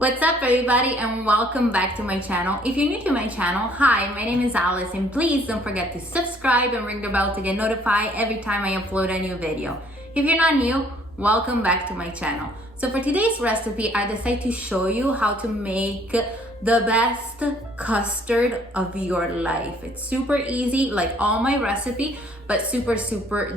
What's up everybody and welcome back to my channel. If you're new to my channel, hi, my name is Alice and please don't forget to subscribe and ring the bell to get notified every time I upload a new video. If you're not new, welcome back to my channel. So for today's recipe, I decided to show you how to make the best custard of your life. It's super easy, like all my recipe, but super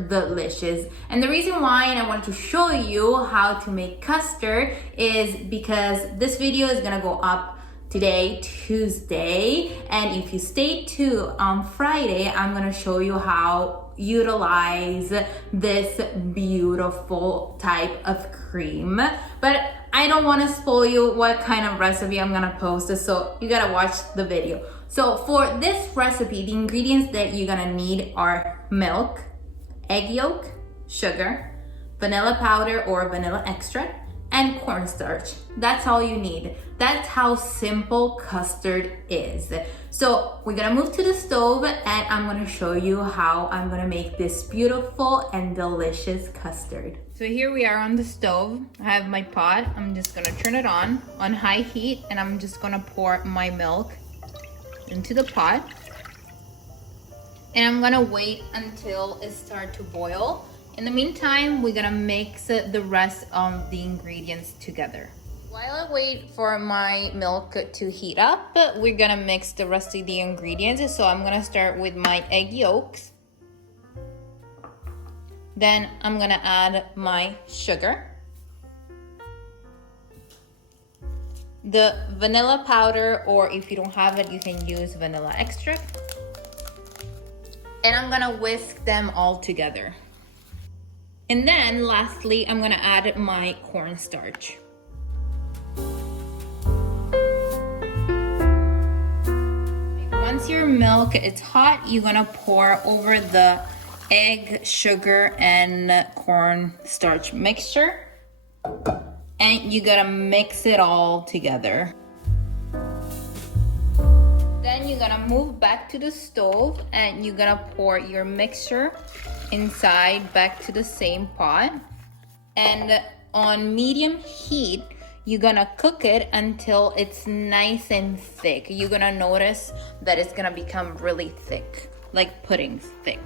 delicious. And the reason why I want to show you how to make custard is because this video is gonna go up today, Tuesday, and if you stay tuned on Friday, I'm gonna show you how utilize this beautiful type of cream. But I don't want to spoil you what kind of recipe I'm gonna post, so you gotta watch the video. So for this recipe, the ingredients that you're gonna need are milk, egg yolk, sugar, vanilla powder or vanilla extract, and cornstarch. That's all you need. That's how simple custard is. So we're gonna move to the stove and I'm gonna show you how I'm gonna make this beautiful and delicious custard. So here we are on the stove. I have my pot. I'm just gonna turn it on high heat, and I'm just gonna pour my milk into the pot. And I'm gonna wait until it starts to boil. In the meantime, we're gonna mix the rest of the ingredients together. While I wait for my milk to heat up, we're gonna mix the rest of the ingredients. So I'm gonna start with my egg yolks. Then I'm gonna add my sugar, the vanilla powder, or if you don't have it, you can use vanilla extract. And I'm gonna whisk them all together. And then lastly, I'm gonna add my cornstarch. Once your milk is hot, you're gonna pour over the egg, sugar, and cornstarch mixture. And you gotta mix it all together. Then you're gonna move back to the stove and you're gonna pour your mixture inside back to the same pot. And on medium heat, you're gonna cook it until it's nice and thick. You're gonna notice that it's gonna become really thick, like pudding thick.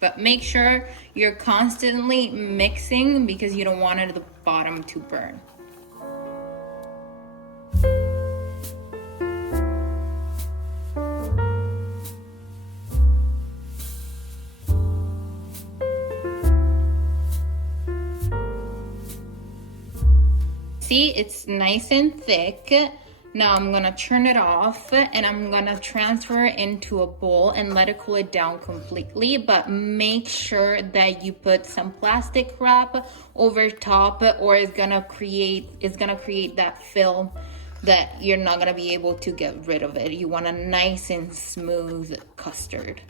But make sure you're constantly mixing because you don't want the bottom to burn. See, it's nice and thick. Now I'm gonna turn it off and I'm gonna transfer it into a bowl and let it cool it down completely, but make sure that you put some plastic wrap over top or it's gonna create that film that you're not gonna be able to get rid of it. You want a nice and smooth custard.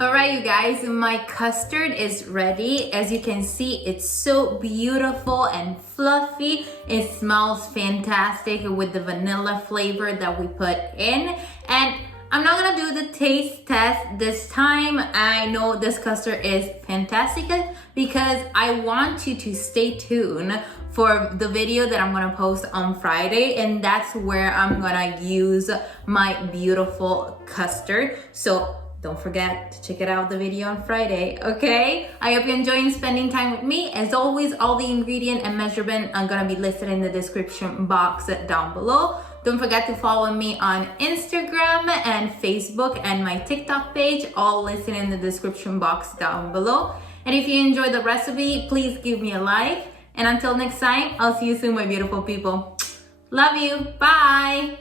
All right, you guys, my custard is ready. As you can see, it's so beautiful and fluffy. It smells fantastic with the vanilla flavor that we put in. And I'm not gonna do the taste test this time. I know this custard is fantastic because I want you to stay tuned for the video that I'm gonna post on Friday, and that's where I'm gonna use my beautiful custard. So don't forget to check it out, the video on Friday, okay? I hope you're enjoying spending time with me. As always, all the ingredient and measurement are gonna be listed in the description box down below. Don't forget to follow me on Instagram and Facebook and my TikTok page, all listed in the description box down below. And if you enjoyed the recipe, please give me a like. And until next time, I'll see you soon, my beautiful people. Love you, bye.